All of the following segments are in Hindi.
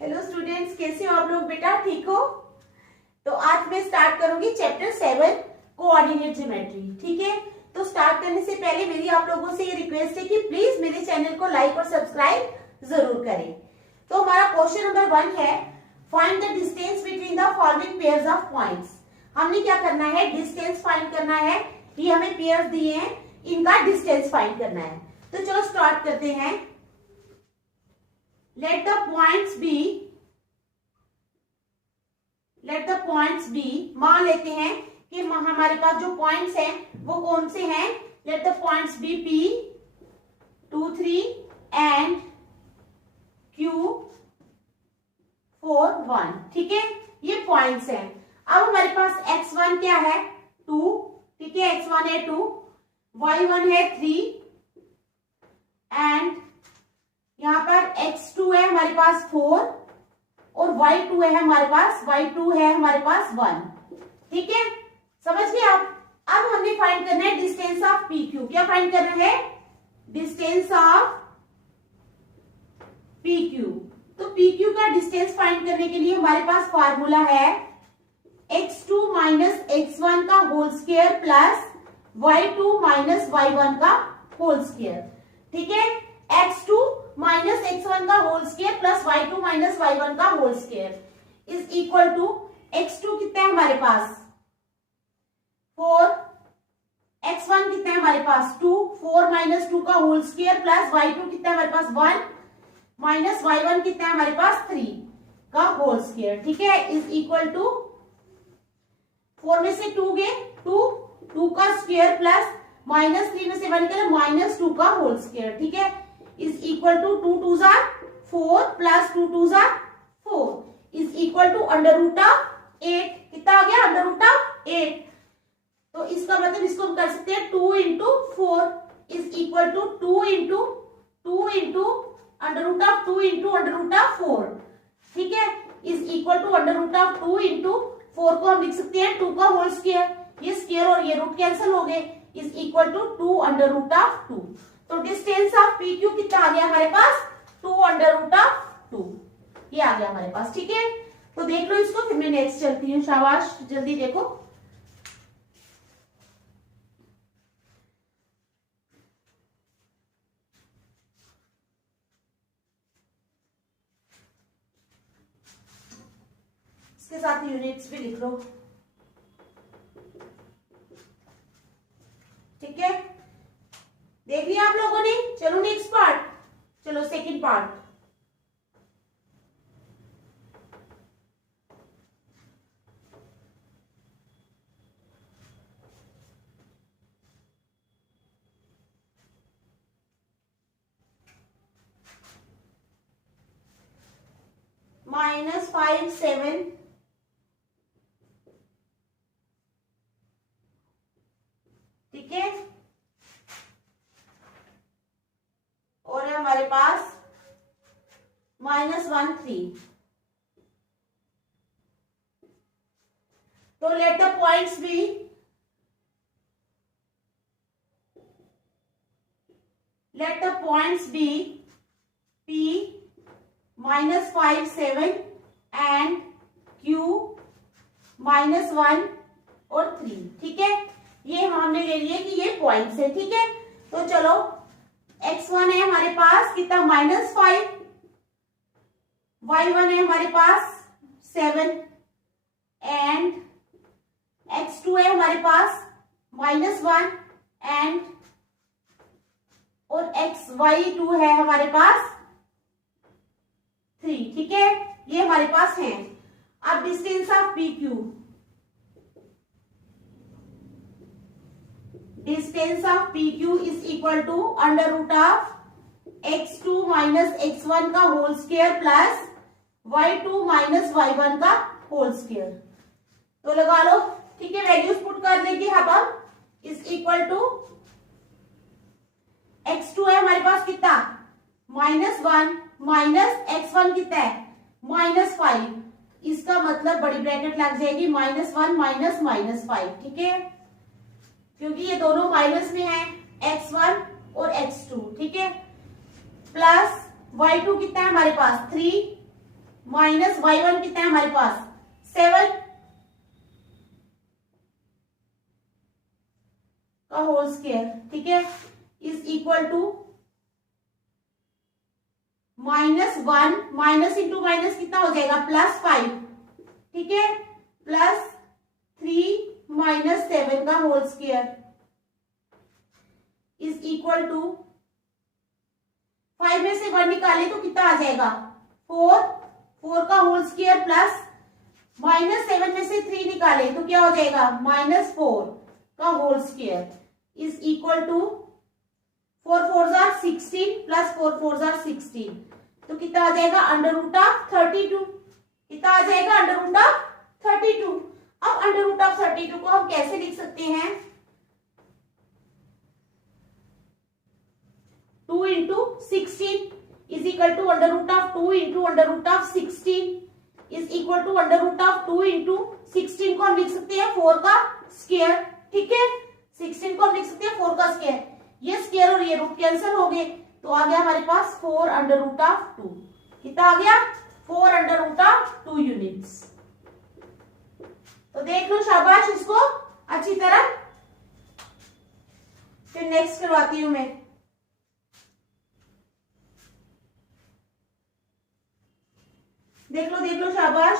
हेलो स्टूडेंट्स, कैसे हो आप लोग बेटा? ठीक हो? तो आज मैं स्टार्ट करूंगी चैप्टर 7 कोऑर्डिनेट ज्योमेट्री। ठीक है, तो स्टार्ट करने से पहले मेरी आप लोगों से ये रिक्वेस्ट है कि प्लीज मेरे चैनल को लाइक और सब्सक्राइब जरूर करें। तो हमारा क्वेश्चन नंबर 1 है, find the distance between the following pairs of points. हमने क्या करना है? डिस्टेंस फाइंड करना है। ये हमें पेयर्स दिए हैं, इनका डिस्टेंस फाइंड करना है। तो चलो स्टार्ट करते हैं। let the points be मान लेते हैं कि हमारे पास जो पॉइंट्स हैं वो कौन से हैं। let the points be P 2 3 and Q 4 1। ठीक है, ये पॉइंट्स हैं। अब हमारे पास x1 क्या है? 2। ठीक है, x1 है 2, y1 है 3 एंड यहाँ पर x2 है हमारे पास 4 और y2 है हमारे पास 1। ठीक है, समझ गए आप? अब हमने फाइंड करना है डिस्टेंस ऑफ PQ। क्या फाइंड करना है? Distance of PQ। तो PQ का डिस्टेंस फाइंड करने के लिए हमारे पास फार्मूला है x2 माइनस x1 का whole square plus y2 minus y1 का होल स्क्वायर। ठीक है, x2 माइनस x1 का whole square plus y2 minus y1 का whole square is equal to x2 कितना है हमारे पास? 4, x1 कितना है हमारे पास? 2, 4 माइनस 2 का होल स्क्वायर प्लस y2 कितना है हमारे पास? 1 माइनस y1 कितना है हमारे पास? 3 का होल स्क्वायर। ठीक है, इज इक्वल टू 4 में से 2 गए 2 का स्क्वायर प्लस माइनस 3 में से 1 निकले माइनस 2 का होल स्क्वायर। ठीक है, is equal to 2 2s are 4 plus 2 2s are 4 is equal to under root of 8। कितना आ गया? Under root of 8। तो इसका मतलब इसको हम कर सकते हैं 2 into 4 is equal to 2 into under root of 2 into under root of 4। ठीक है, is equal to under root of 2 into 4 को हम लिख सकते हैं 2 का होल स्क्वायर। ये स्क्वायर और ये रूट कैंसिल हो गए, is equal to 2 under root of 2। तो डिस्टेंस ऑफ PQ कितना आ गया हमारे पास? 2 अंडर रूट ऑफ 2। ये आ गया हमारे पास। ठीक है, तो देख लो इसको, फिर मैं नेक्स्ट चलती हूँ। शाबाश, जल्दी देखो। इसके साथ यूनिट्स भी लिख लो। ठीक है, देख लिया आप लोगों ने? चलो नेक्स्ट पार्ट, चलो सेकंड पार्ट। -5 7 ठीक है, और है हमारे पास -1 3। तो let the points be P -5 7 and Q -1 और 3। ठीक है, ये हमने ले लिया कि ये पॉइंट्स है। ठीक है, तो चलो x1 है हमारे पास कितना? -5, y1 है हमारे पास 7 एंड x2 है हमारे पास -1 एंड और y2 है हमारे पास 3। ठीक है, ये हमारे पास है। अब distance of PQ, distance of PQ is equal to under root of x2 minus x1 का whole square plus y2 minus y1 का होल स्क्वायर। तो लगा लो। ठीक है, वैल्यूज पुट कर देंगे हम। इज इक्वल टू x2 है हमारे पास कितना? -1 माइनस x1 कितना है? -5। इसका मतलब बड़ी ब्रैकेट लग जाएगी -1 माइनस -5। ठीक है, क्योंकि ये दोनों माइनस में है, x1 और x2। ठीक है, प्लस y2 कितना है हमारे पास? 3 माइनस y1 कितना है हमारे पास 7 का होल स्क्वायर, ठीक है, is equal to -1 minus into minus कितना हो जाएगा +5, ठीक है, +3 माइनस 7 का whole square is equal to 5 में से 1 निकाले तो कितना आ जाएगा 4 का होल स्क्वायर प्लस -7 में से 3 निकाले तो क्या हो जाएगा -4 का whole square is equal to 4 4 जार 16 प्लस 4 4 जार 16, तो कितना आ जाएगा √32, कितना आ जाएगा √32। अब √32 को हम कैसे लिख सकते हैं 2 into 16 is equal to √2 into √16 is equal to √2 into 16 को हम लिख सकते हैं 4 का स्क्वायर, ठीक है, 16 को हम लिख सकते हैं 4 का स्क्वायर, ये स्क्वायर और ये रूट कैंसिल हो गए तो आ गया हमारे पास 4√2, कितना आ गया 4√2 यूनिट्स। तो देख लो शाबाश इसको अच्छी तरह। फिर नेक्स्ट करवाती हूं मैं, देख लो शाबाश।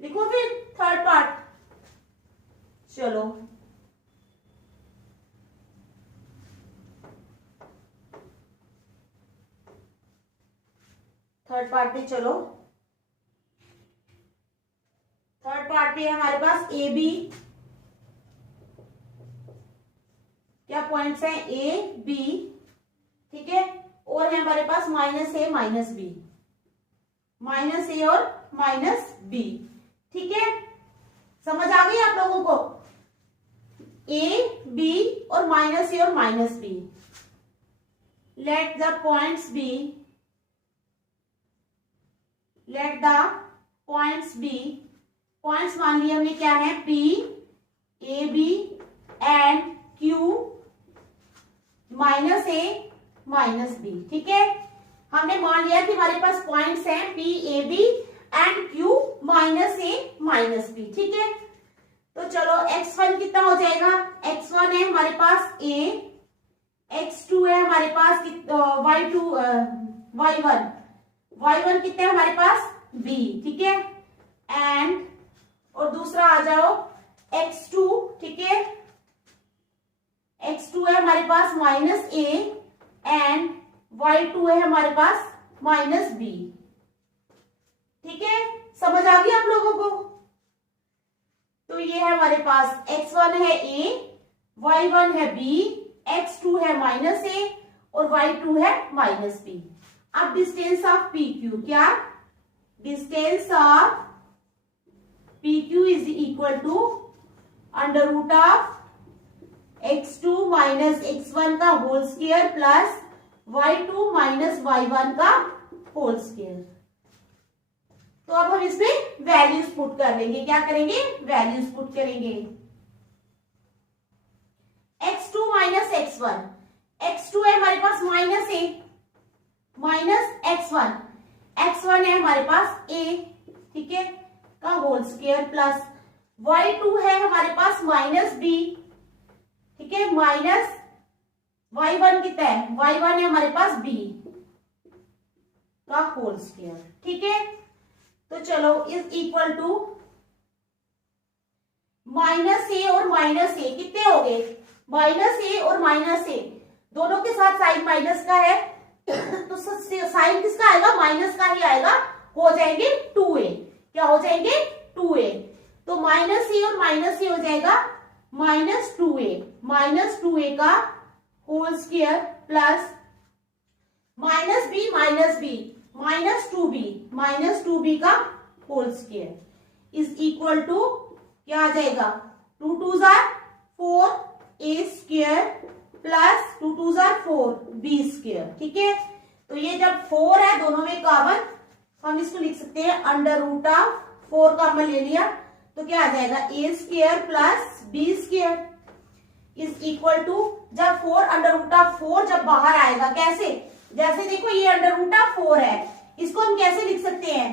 लिखो फिर थर्ड पार्ट, चलो थर्ड पार्ट पे चलो। थर्ड पार्ट पे हमारे पास ए बी, क्या पॉइंट्स हैं ए बी, ठीक है, और है हमारे पास -a -b, -a और -b, ठीक है, समझ आ गई आप लोगों को a b और -a और -b। Let the points be, points मान लिया हमने क्या है P, A, B and Q -a -b, ठीक है, हमने मान लिया कि हमारे पास पॉइंट्स हैं P, A, B and Q -a -b, ठीक है। तो चलो x1 कितना हो जाएगा, x1 है हमारे पास A, x2 है हमारे पास y1 कितना है हमारे पास B, ठीक है, एंड और दूसरा आ जाओ x2, ठीक है, x2 है हमारे पास -a एंड y2 है हमारे पास -b, ठीक है, समझ आ गई आप लोगों को। तो ये है हमारे पास x1 है a, y1 है b, x2 है -a और y2 है -b। अब डिस्टेंस ऑफ PQ, क्या distance of PQ is equal to √x2 -x1 का whole square plus y2 -y1 का होल स्क्वायर। तो अब हम इसमें वैल्यूज पुट कर लेंगे, क्या करेंगे वैल्यूज पुट करेंगे। x2 -x1, x2 है हमारे पास -a -x1, x1 है हमारे पास a, ठीक है, का होल स्क्वायर प्लस y2 है हमारे पास -b, ठीक है, माइनस y1 कितना है, y1 है हमारे पास b का होल स्क्वायर, ठीक है। तो चलो इज इक्वल टू -a और -a कितने हो गए, -a और -a दोनों के साथ साइन माइनस का है तो साइन किसका आएगा, माइनस का ही आएगा, हो जाएंगे 2a, क्या हो जाएंगे 2a, तो -a और -a हो जाएगा -2a का होल स्क्वायर प्लस -b का whole square is equal to क्या आ जाएगा 2 2 जार 4 a स्क्वायर प्लस 2 2 जार 4 b स्क्वायर, ठीक है। तो ये जब 4 है दोनों में कॉमन, हम इसको लिख सकते हैं √4 कॉमन ले लिया तो क्या आ जाएगा A square plus B square is equal to, जब 4 अंडर रूट ऑफ 4 जब बाहर आएगा कैसे, जैसे देखो ये अंडर रूट ऑफ 4 है, इसको हम कैसे लिख सकते हैं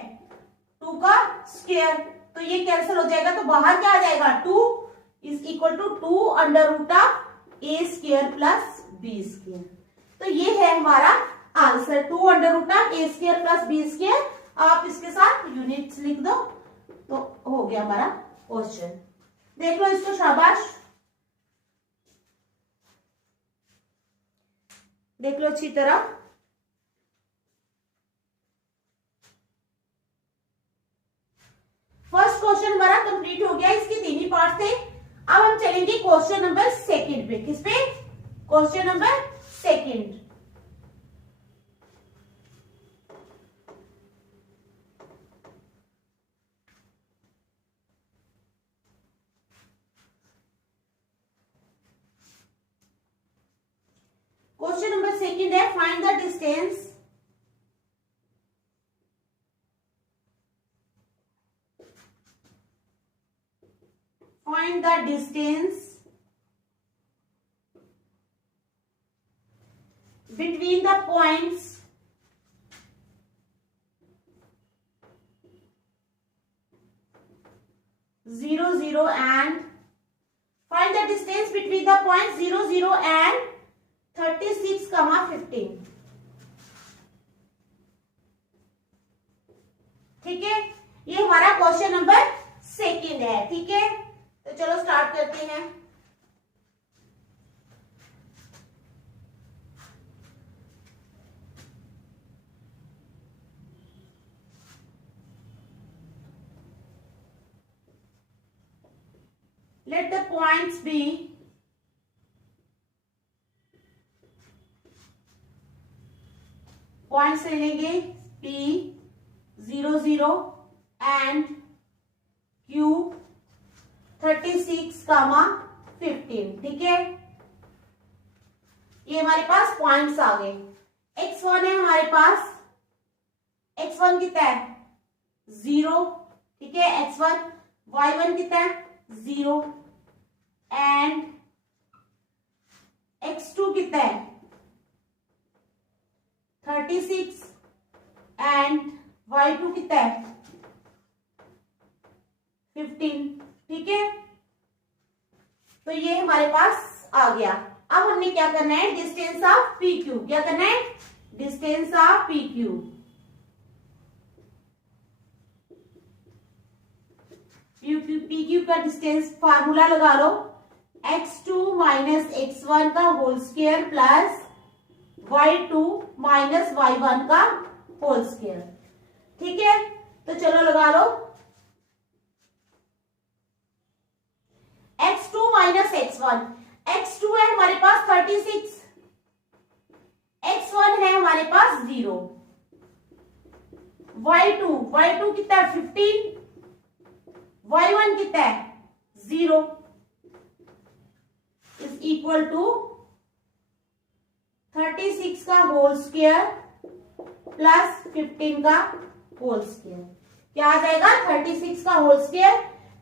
2 का स्क्वायर, तो ये कैंसिल हो जाएगा, तो बाहर क्या आ जाएगा 2 is equal to 2 under root of A square plus B square. तो ये है हमारा answer 2 under root of A square plus B square. आप इसके साथ यूनिट्स लिख दो तो हो गया हमारा क्वेश्चन। देख लो इसको, शाबाश, देख लो अच्छी तरह। फर्स्ट क्वेश्चन हमारा कंप्लीट हो गया, इसके 3 ही पार्ट थे। अब हम चलेंगे क्वेश्चन नंबर 2 पे। किस पे? Question number 2। क्वेश्चन नंबर 2 है, find the distance between the points 0, 0 and find the distance between the points 0, 0 and 36, 15। ठीक है, ये हमारा क्वेश्चन नंबर 2 है। ठीक है, तो चलो स्टार्ट करते हैं। Let the points be points ले लेंगे P 0, 0 and Q 36, 15। ठीक है, ये हमारे पास पॉइंट्स आ गए। x1 है हमारे पास, x1 कितना है 0। ठीक है, x1, y1 कितना है 0 एंड x2 कितना है 36 एंड y2 कितना है 15। ठीक है, तो ये हमारे पास आ गया। अब हमने क्या करना है, डिस्टेंस ऑफ पी क्यू। क्या करना है, distance of P Q. P Q का डिस्टेंस फार्मूला लगा लो, x2 माइनस x1 का whole square plus y2 minus y1 का होल स्क्वायर। ठीक है, तो चलो लगा लो, x2 माइनस x1, x2 है हमारे पास 36, x1 है हमारे पास 0, y2 कितना है 15, y1 कितना है 0 इज इक्वल टू 36 का होल स्क्वायर प्लस 15 का होल स्क्वायर। क्या आ जाएगा, 36 का होल स्क्वायर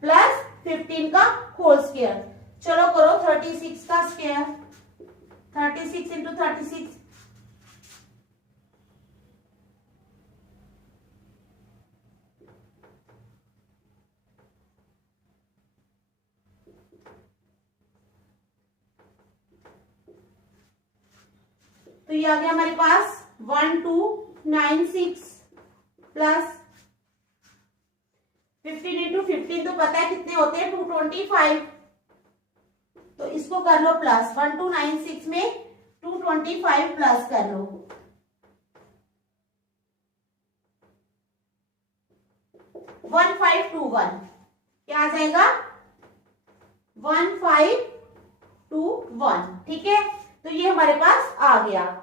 प्लस 15 का होल स्क्वायर। चलो करो 36 का स्क्वायर, 36 इंटू 36, तो ये आ गया हमारे पास 1296 प्लस 15 इंटू 15 तो पता है कितने होते हैं 225, तो इसको कर लो प्लस, 1296 में 225 प्लस कर लो, 1521। क्या आ जाएगा 1521। ठीक है, तो ये हमारे पास आ गया।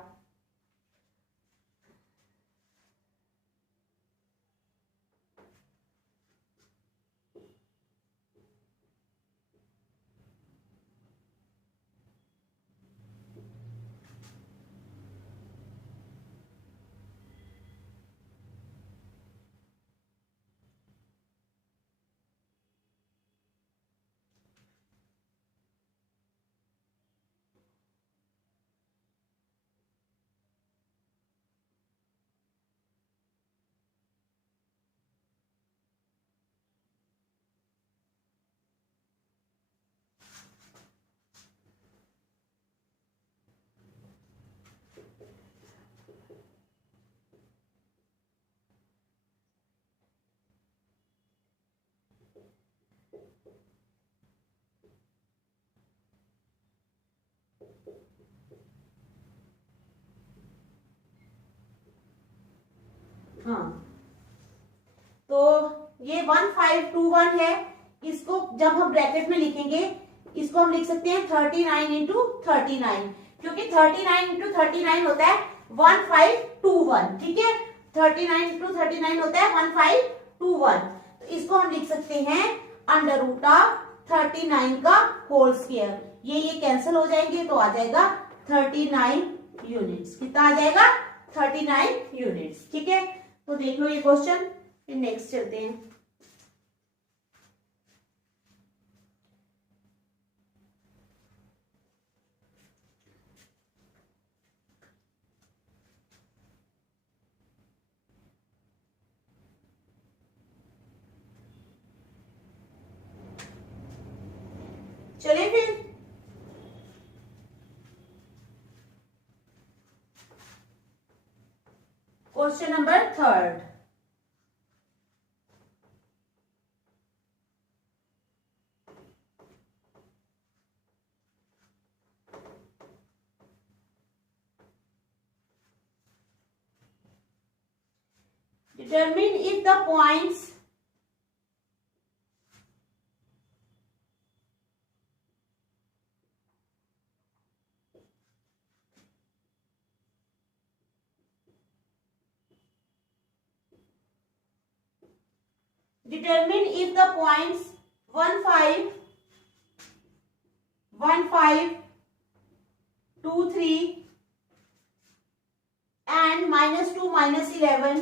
तो ये 1521 है, इसको जब हम ब्रैकेट में लिखेंगे इसको हम लिख सकते हैं 39 इंटू 39, क्योंकि 39 इंटू 39 होता है 1521, ठीक है। 39 इंटू 39 होता है 1521, तो इसको हम लिख सकते हैं अंडर रूट ऑफ 39 का होल स्क्वायर। ये कैंसिल हो जाएंगे तो आ जाएगा 39 यूनिट्स। कितना आ जाएगा? 39 यूनिट्स, ठीक है। तो देख लो ये क्वेश्चन, फिर नेक्स्ट चलते हैं। चलिए फिर question number 3। Determine if the points determine if the points 1 5 1 5 2 3 and -2 -11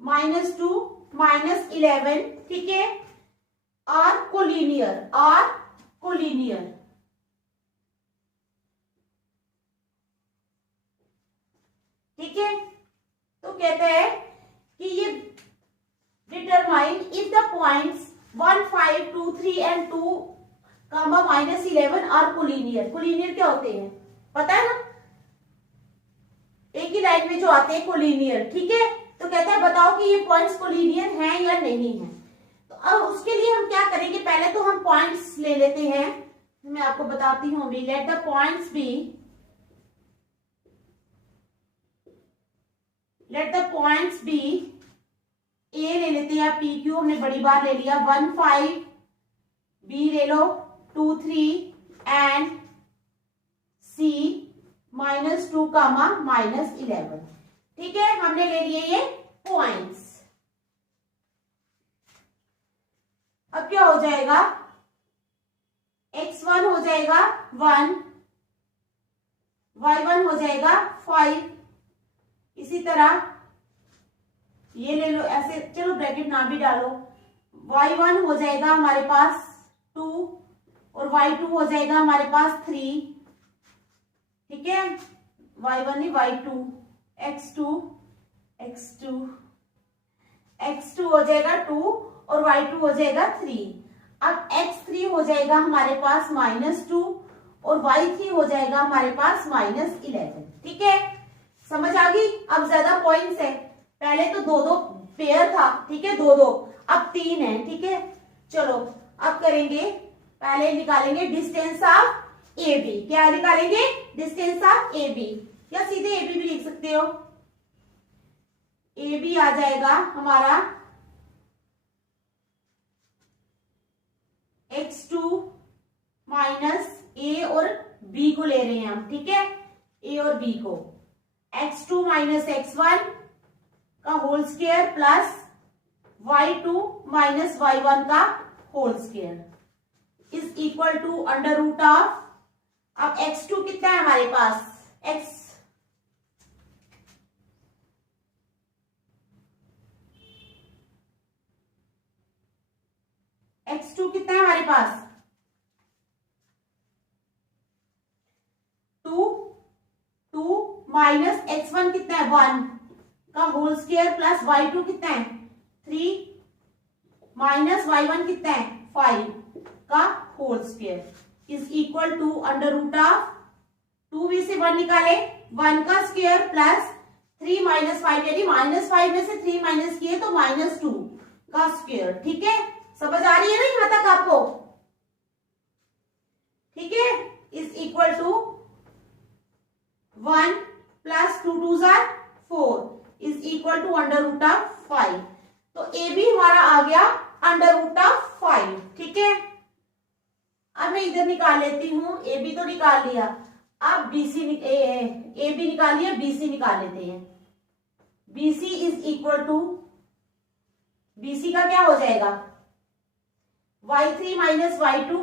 -2 -11, ठीक है, और कोलिनियर, ठीक है। तो कहता है कि ये determine if the points 1 5 2 3 and 2 -11 और कोलिनियर। कोलिनियर क्या होते हैं पता है ना, एक ही लाइन में जो आते हैं कोलिनियर, ठीक है। तो कहता है बताओ कि ये पॉइंट्स कोलिनियर हैं या नहीं है। तो अब उसके लिए हम क्या करेंगे, पहले तो हम पॉइंट्स ले लेते हैं, मैं आपको बताती हूँ अभी। Let the points be, let the points be, A ले लेते हैं, पी क्यू हमने बड़ी बार ले लिया, 1 5, बी ले लो 2 3 एंड सी -2 -11, ठीक है। हमने ले लिए ये पॉइंट्स। अब क्या हो जाएगा, x1 हो जाएगा 1, y1 हो जाएगा 5, इसी तरह ये ले लो ऐसे, चलो ब्रैकेट ना भी डालो, y1 हो जाएगा हमारे पास 2 और y2 हो जाएगा हमारे पास 3, ठीक है। y1 नहीं y2, x2 हो जाएगा 2 और y2 हो जाएगा 3। अब x3 हो जाएगा हमारे पास -2 और y3 हो जाएगा हमारे पास -11, ठीक है। समझ आ गई? अब ज्यादा पॉइंट्स है, पहले तो 2-2 पेयर था, ठीक है, 2-2, अब 3 है, ठीक है। चलो अब करेंगे, पहले निकालेंगे डिस्टेंस ऑफ ए बी। क्या निकालेंगे? डिस्टेंस ऑफ ए बी, या सीधे ए बी भी लिख सकते हो। ए बी आ जाएगा हमारा x2 माइनस ए और बी को ले रहे हैं हम, ठीक है, ए और बी को, x2 माइनस x1 का whole square plus y2 minus y1 का whole square is equal to under root of, अब x2 कितना है हमारे पास, x2 कितना है हमारे पास 2 माइनस x1 कितना है 1 का होल स्क्वायर प्लस y2 कितना है 3 माइनस y1 कितना है 5 का whole square is equal to under root of 2 में से 1 निकाले 1 का स्क्वायर प्लस 3 माइनस 5, यानी -5 में से 3 माइनस किए तो -2 का स्क्वायर, ठीक है। समझ आ रही है ना यहां तक आपको, ठीक है। Is equal to 1 plus 2 2 4, is equal to under root of 5। तो ए बी हमारा आ गया अंडर रूट ऑफ 5। ठीक है, अब मैं इधर निकाल लेती हूं, ए बी तो निकाल लिया, अब बीसी ए बी निकाल लिया, बीसी निकाल लेते हैं। BC is equal to, BC का क्या हो जाएगा, y3 minus y2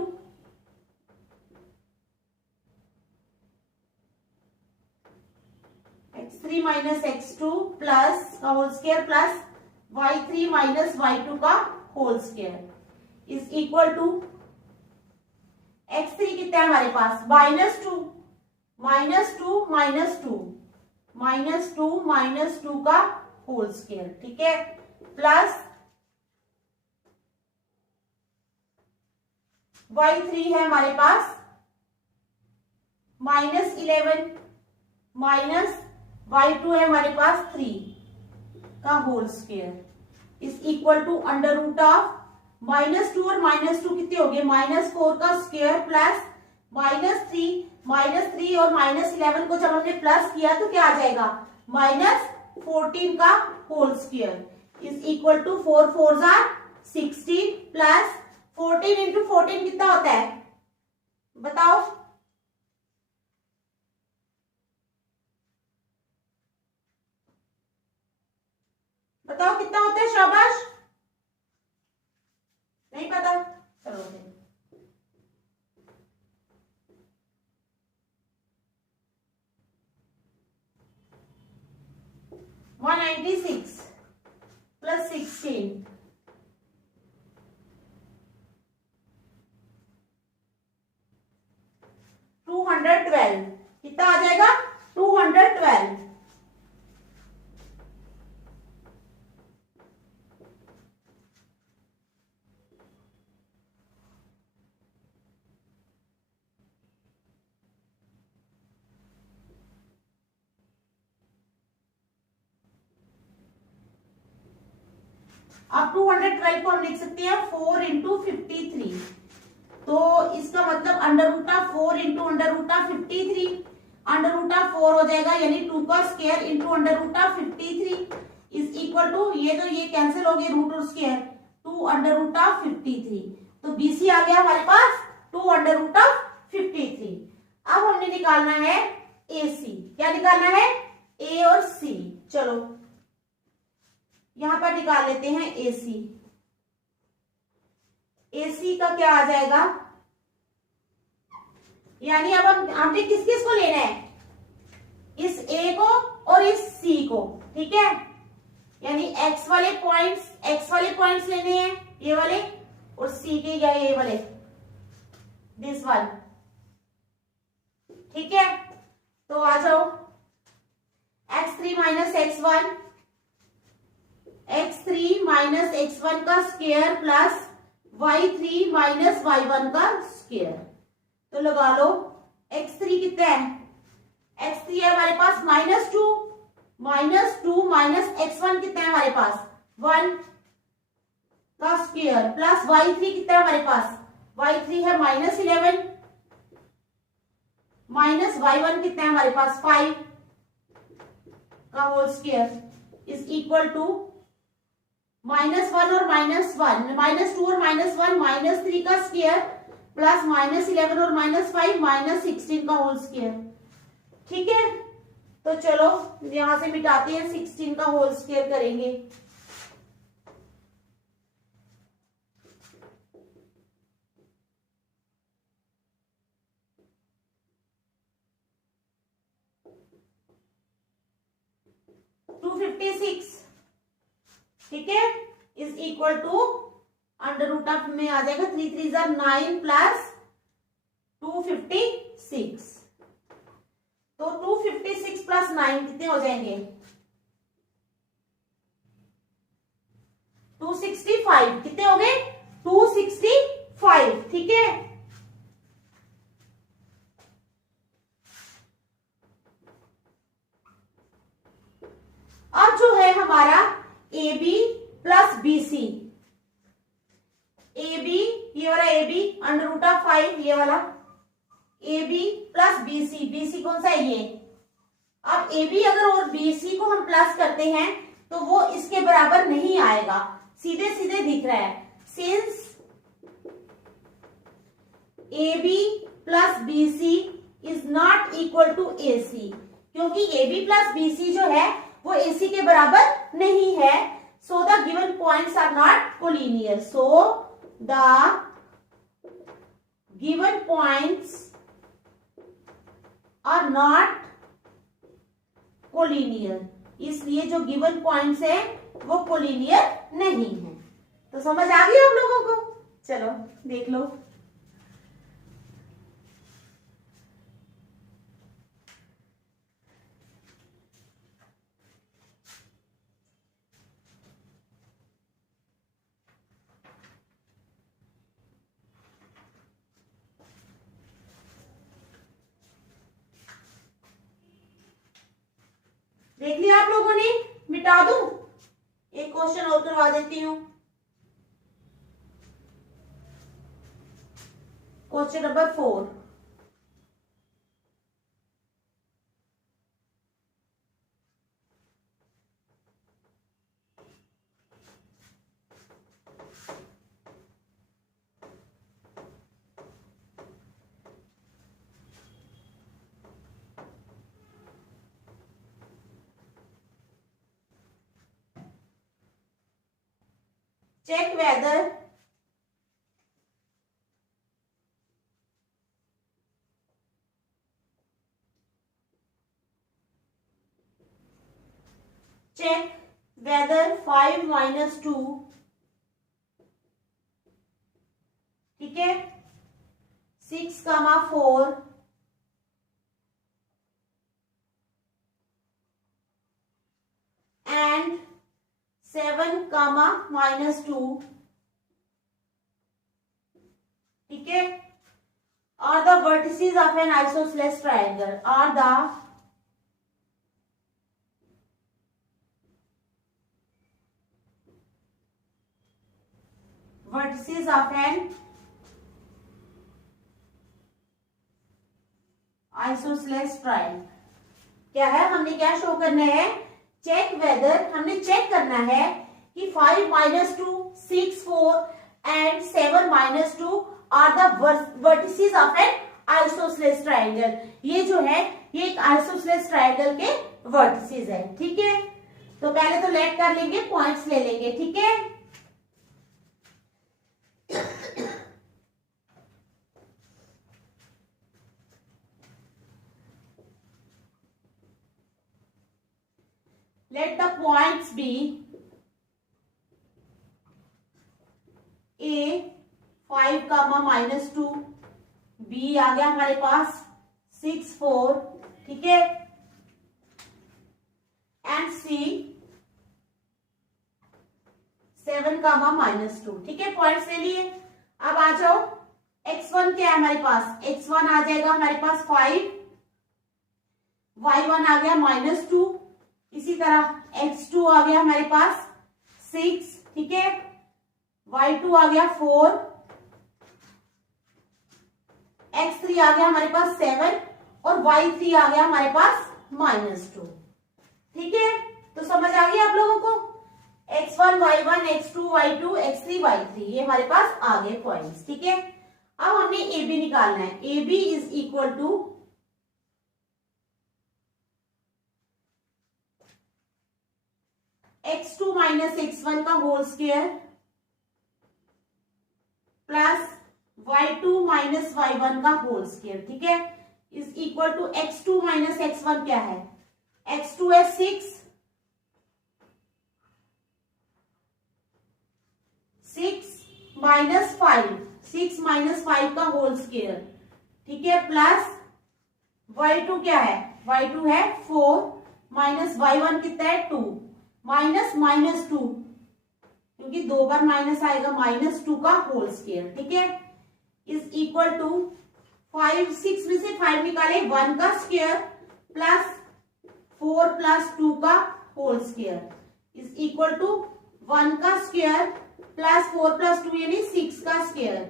x3 minus x2 plus का whole square plus y3 minus y2 का whole square is equal to x3 कितना है हमारे पास, -2 -2 -2 -2 -2 का होल स्क्वायर। ठीक है, प्लस y3 है हमारे पास -11 माइनस y2 है हमारे पास 3 का whole square is equal to under root of -2 और -2 कितने हो गए, -4 का स्क्वायर प्लस -3 और -11 को जब हमने प्लस किया तो क्या आ जाएगा, -14 का whole square is equal to 4 4 16 plus 14 into 14 कितना होता है बताओ, बताओ कितना होता है, शाबाश, नहीं पता, चलो फिर 196 प्लस 16 212 कितना आ जाएगा, 212। अब 212 को हम लिख सकते हैं 4 इंटू 53, तो इसका मतलब under root of 4 into under root of 53, under root of 4 हो जाएगा, यानी 2 का square into under root of 53 is equal to, ये तो ये कैंसिल हो गए रूट और स्क्वायर, 2 अंडर रूट ऑफ 53। तो बीसी आ गया हमारे पास 2 अंडर रूट ऑफ 53। अब हमने निकालना है एसी, क्या निकालना है, ए और सी। चलो यहां पर निकाल लेते हैं एसी। एसी का क्या आ जाएगा, यानी अब हमने किस किस को लेना है, इस ए को और इस सी को। ठीक है, यानी एक्स वाले पॉइंट्स लेने हैं, ये वाले, और सी के या ये वाले, दिस वन। ठीक है, तो आ जाओ, x3 minus x1, x3 minus x1 का square plus y3 minus y1 का स्क्वायर। तो लगा लो, x3 कितना है, x3 है हमारे पास -2 माइनस x1 कितना है हमारे पास 1 का स्क्वायर प्लस y3 कितना है हमारे पास, y3 है -11 माइनस y1 कितना है हमारे पास 5 का whole square is equal to -1 और -1, -2 और -1, -3 का स्क्वायर प्लस -11 और -5, -16 का होल स्क्वायर। ठीक है, तो चलो यहां से मिटाते हैं, 16 का होल स्क्वायर करेंगे। ठीक है, is equal to under root of में आ जाएगा 3 3 9 प्लस 256, तो 256 प्लस 9 कितने हो जाएंगे, 265, कितने हो गए 265। ठीक है, अब जो है हमारा A B plus B C, A B, ये वाला A B under root of 5, ये वाला A B plus B C, B C कौन सा है, अब ए बी अगर और बी सी को हम प्लस करते हैं तो वो इसके बराबर नहीं आएगा, सीधे सीधे दिख रहा है। Since A B plus B C is not equal to A C, क्योंकि A B plus B C जो है वो ए सी के बराबर नहीं है। So the given points are not collinear. So the given points are not collinear, इसलिए जो गिवन पॉइंट्स है वो कोलिनियर नहीं है। तो समझ आ गई आप लोगों को? चलो देख लो। देख लिया आप लोगों ने? मिटा दूं? एक क्वेश्चन और करवा देती हूं। Question number 4। Check whether check whether 5 minus 2, ठीक है, 6,4 and 7, minus 2, ठीक है, are the vertices of an isosceles triangle, are the vertices of an isosceles triangle। क्या है, हमने क्या शो करना है? चेक वेदर, हमने चेक करना है कि 5 minus 2, 6, 4 and 7 minus 2 are the vertices of an isosceles triangle। ये जो है ये एक isosceles triangle के vertices है, ठीक है। तो पहले तो लेट कर लेंगे, पॉइंट्स ले लेंगे, ठीक है। Let the points be A 5, minus 2, B आ गया हमारे पास 6, 4, ठीक है, एंड C 7, minus 2, ठीक है। पॉइंट्स ले लिए। अब आ जाओ, x1 क्या है हमारे पास? x1 आ जाएगा हमारे पास 5, y1 आ गया -2, इसी तरह x2 आ गया हमारे पास 6, ठीक है, y2 आ गया 4, x3 आ गया हमारे पास 7 और y3 आ गया हमारे पास -2, ठीक है। तो समझ आ गई आप लोगों को? x1, y1, x2, y2, x3, y3 ये हमारे पास आ गए पॉइंट्स, ठीक है। अब हमने ए बी निकालना है। A B is equal to x2 minus x1 का whole square plus y2 minus y1 का होल स्क्वायर, ठीक है, is equal to x2 minus x1 क्या है? x2 है 6 माइनस 5, 6 माइनस 5 का होल स्क्वायर, ठीक है, प्लस y2 क्या है? y2 है 4 माइनस y1 कितना है? 2 माइनस -2, क्योंकि 2 बार माइनस आएगा, -2 का होल स्क्वायर, ठीक है, इज इक्वल टू 5, 6 में से 5 निकाले 1 का स्क्वायर प्लस 4 प्लस 2 का whole square is equal to 1 का स्क्वायर प्लस 4 प्लस 2 यानी 6 का square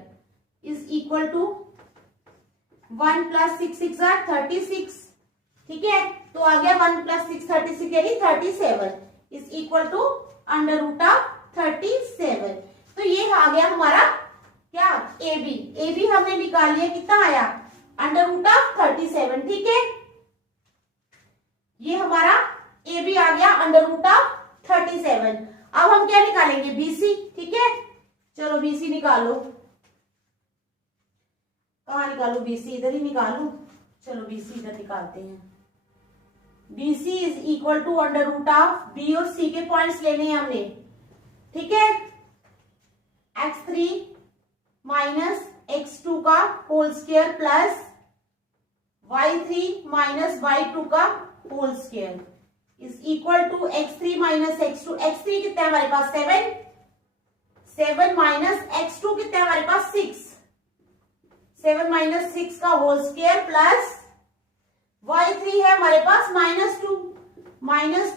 is equal to 1 plus 6 6 are 36 ठीक है, तो आ गया 1 + 6 36 यानी 37 इज इक्वल टू √37। तो ये आ गया हमारा क्या ए बी हमने निकाल लिया, कितना आया √37। ठीक है, ये हमारा ए बी आ गया √37। अब हम क्या निकालेंगे बीसी। ठीक है, चलो बीसी निकालो। कहाँ निकालू बीसी, इधर ही निकालू। चलो बीसी इधर निकालते हैं। BC is equal to √, B और सी के पॉइंट्स लेने हैं हमने। ठीक है, x3 माइनस x2 का whole square plus y3 minus y2 का whole square is equal to x3 minus x2। x3 कितना है हमारे पास 7 माइनस x2 कितना है हमारे पास 6। 7 माइनस 6 का होल स्क्वायर प्लस y3 है हमारे पास -2 माइनस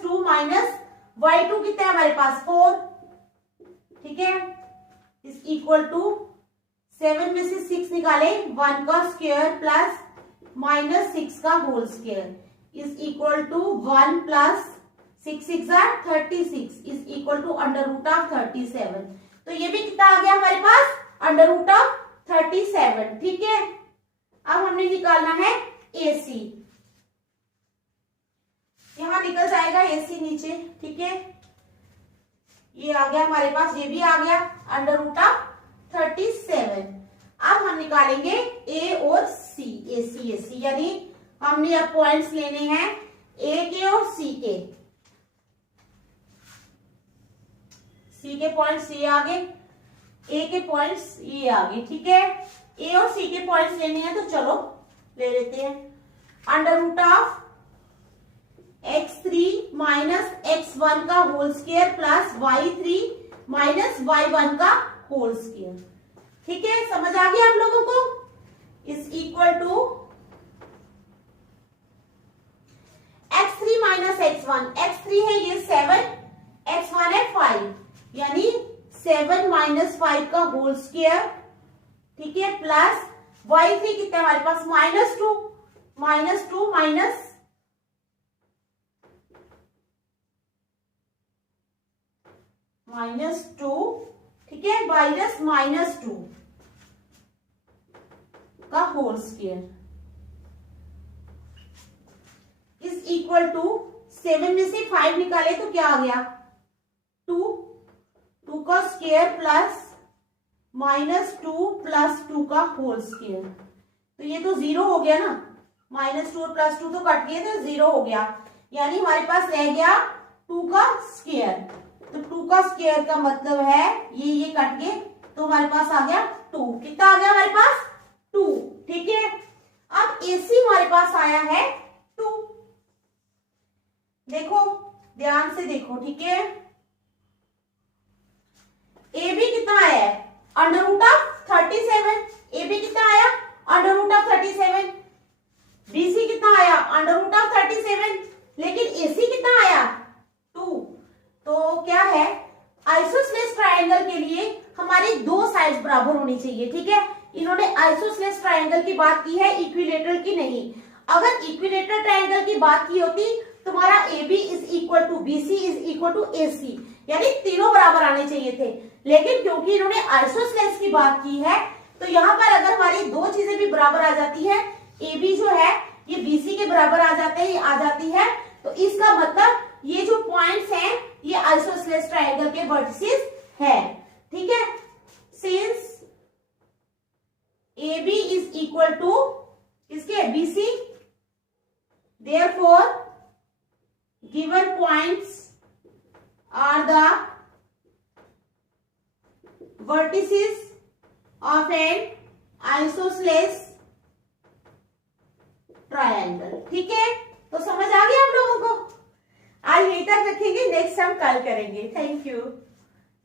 y2 कितना है हमारे पास 4। ठीक है, इज इक्वल टू 7 में से 6 निकाले 1 का स्क्वायर प्लस -6 का whole square is equal to 1 plus 6 6 36 is equal to √37। तो ये भी कितना आ गया हमारे पास √37। ठीक है, अब हमने निकालना है AC। यहां निकल जाएगा AC नीचे। ठीक है, ये आ गया हमारे पास, ये भी आ गया √37। अब हम निकालेंगे A और C, AC यानी हमने अब पॉइंट्स लेने हैं A के और C के। C के पॉइंट्स ये आगे, A के पॉइंट्स ये आगे। ठीक है, A और C के पॉइंट्स लेने हैं, तो चलो ले लेते हैं। √x3 माइनस x1 का whole square plus y3 minus y1 का होल स्क्वायर। ठीक है, समझ आ गया आप लोगों को। Is equal to x3 minus x1। x3 है ये 7, x1 है 5 यानी 7 माइनस 5 का होल स्क्वायर। ठीक है, प्लस y3 कितना है हमारे पास -2 -2। ठीक है, -2 का whole square is equal to 7 में से 5 निकाले तो क्या आ गया 2 का स्क्वायर प्लस -2 प्लस 2 का होल स्क्वायर। तो ये तो 0 हो गया ना, -2 और +2 तो कट गए तो 0 हो गया, यानी हमारे पास रह गया 2 का स्क्वायर। तो 2 का स्क्वायर का मतलब है ये कट गए तो हमारे पास आ गया 2। कितना आ गया हमारे पास 2। ठीक है, अब AC हमारे पास आया है 2। देखो ध्यान से देखो। ठीक है, AB कितना आया है √37। AB कितना आया √37। BC कितना आया √37। लेकिन AC कितना आया 2। तो क्या है, आइसोसेलेस ट्रायंगल के लिए हमारी 2 साइड्स बराबर होनी चाहिए। ठीक है, इन्होंने आइसोसेलेस ट्रायंगल की बात की है, इक्विलेटरल की नहीं। अगर इक्विलेटरल ट्रायंगल की बात की होती तुम्हारा AB is equal to BC is equal to AC, यानी तीनों बराबर आने चाहिए थे। लेकिन क्योंकि इन्होंने आइसोसेलेस की बात की है तो यहाँ पर अगर हमारी 2 चीजें भी बराबर आ जाती है, AB जो है ये BC के बराबर आ जाती है, तो इसका मतलब ये जो पॉइंट्स हैं ये आइसोसेलेस ट्रायंगल के वर्टिसेस है। ठीक है, since AB is equal to इसके BC, therefore given points are the vertices of an isosceles triangle। ठीक है, तो समझ आ गया आप लोगों को। आज यहीं तक रखेंगे, नेक्स्ट हम कल करेंगे। Thank you.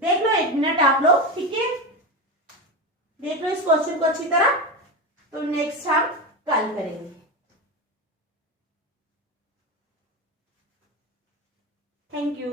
देख लो 1 मिनट आप लोग। ठीक है, देख लो इस क्वेश्चन को अच्छी तरह, तो नेक्स्ट हम कल करेंगे। Thank you.